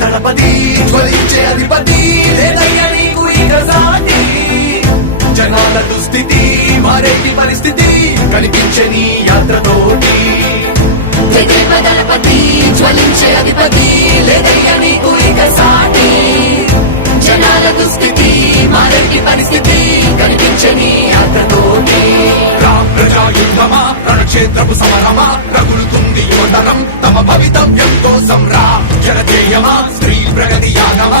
దళపతి జ్వలించే అధిపతి లేదయ్యా నీకు ఇక సాటి జనాల దుస్థితి మారేటి పరిస్థితి కనిపించని యాత్రతోటి. జగదేవ దళపతి జ్వలించే అధిపతి లేదయ్యా నీకు ఇక సాటి జనాల దుస్థితి మారటి పరిస్థితి కనిపించని యాత్రతోటి. రామ్ ప్రజా యుద్ధమా రణక్షేత్రపు సమరమా జనజేయమా స్త్రీ ప్రగతి యాగమా?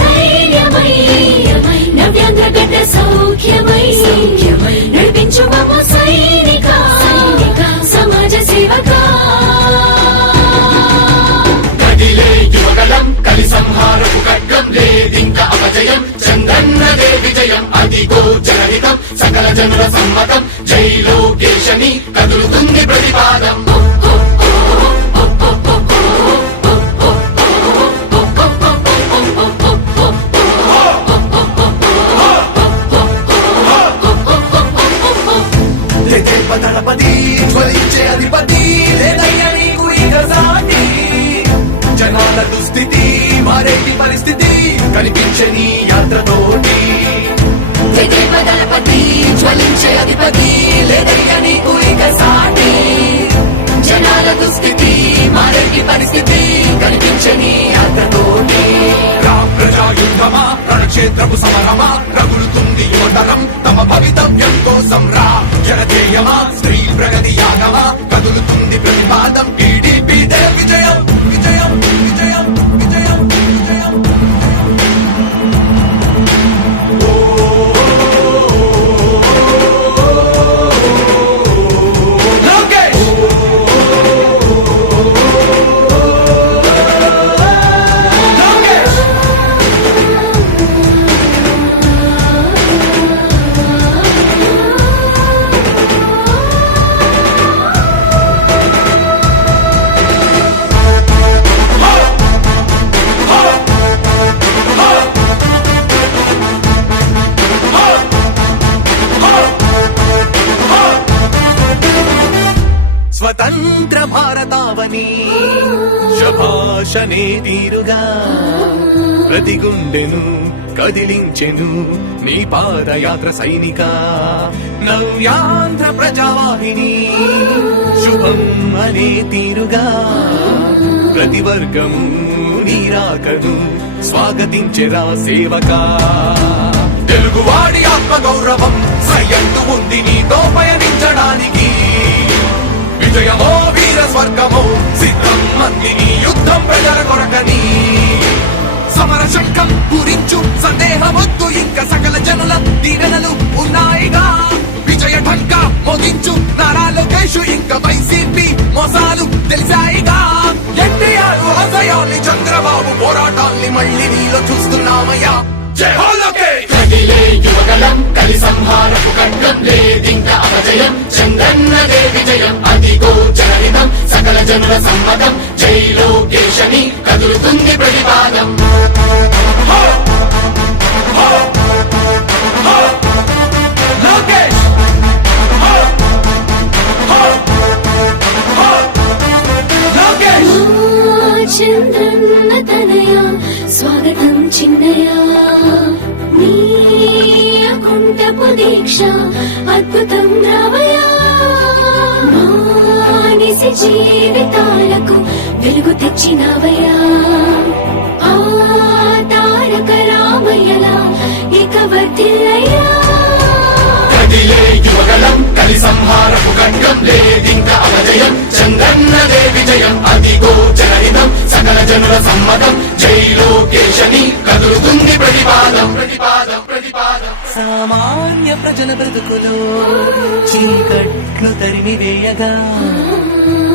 ధైర్యమై నవ్యాంధ్రగడ్డ సౌఖ్యమై. మారేటి పరిస్థితి కనిపించని అతతోటి రా ప్రజా యుద్ధమా? రణక్షేత్రపు సమరమా? రగులుతుంది యువతరం తమ భవితవ్యం కోసం రా. జనజేయమా స్త్రీ ప్రగతి యాగమా? కదులుతుంది స్వతంత్ర భారతావని శభాషనే తీరుగా. ప్రతి గుండెను కదిలించెను నీ పాదయాత్ర సైనిక. నవ్యాంధ్ర ప్రజావాహిని శుభం అనే తీరుగా. ప్రతి వర్గము నీరాకను స్వాగతించెరా సేవకా. తెలుగువాడి ఆత్మ గౌరవం సయ్యంటు ఉంది నీతో సమర గురించు సందేహమొద్దు ఇంకా సకల జనుల దీవెనలు ఉన్నాయిగా. విజయ ఢంకా మోగించు నారా లోకేష్ ఇంకా వైసీపీ మోసాలు తెలిసాయిగా. ఎన్టీఆర్ ఆశయాల్ని చంద్రబాబు పోరాటాన్ని మళ్ళీ నీలో చూస్తున్నామయ్యా. జయ హో లోకేష్! కదిలే యువగలం కలి సంహారపు ఖడ్గం లేదింక అపజయం చంద్రన్నదే విజయం అదిగో జనహితం సకల జనుల సమ్మతం. జై లోకేశని కదులుతుంది ప్రతిపాదం. చంద్రన్న తనయ స్వాగతం చిన్నయ. నీ అకుంఠపు దీక్ష అద్భుతం రావయ. మానిసి జీవితాలకు వెలుగు తెచ్చినవయ్యా. ఆ తారక రామయ్యలా ఇక కదిలే యువగలం కలి సంహారపు ఖడ్గం లేదింక అపజయం చంద్రన్నదే విజయం జనహితం సకల జనుల సమ్మతం జై లోకేశని కదులుతుంది ప్రతిపాదం ప్రతిపాదం ప్రతిపాదం. సామాన్య ప్రజల బ్రతుకులో చీకట్లు తరిమి వేయగా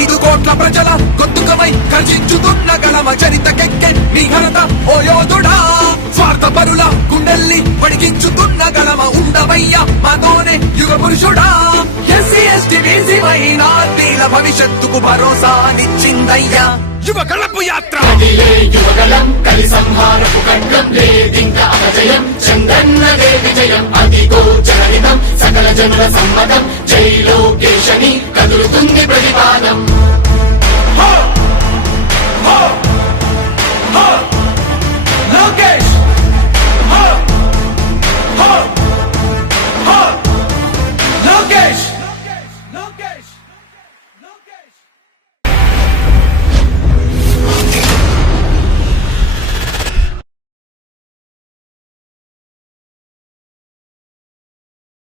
ఐదు కోట్ల ప్రజల గొంతుకమై కర్జించుతున్న గలమ చరితకెక్కె నీ ఘనత ఓ యోధుడా. స్వార్థ పరుల గుండెల్ని పడిగించుతున్న గలమ ఉండవయ్య మాతోనే యుగ పురుషుడా. ఎస్సీ ఎస్టీ బీసీ మైనార్టీల భవిష్యత్తుకు భరోసానిచ్చిందయ్యా. యువ కళపు యాత్ర. యువగలం కలి సంహార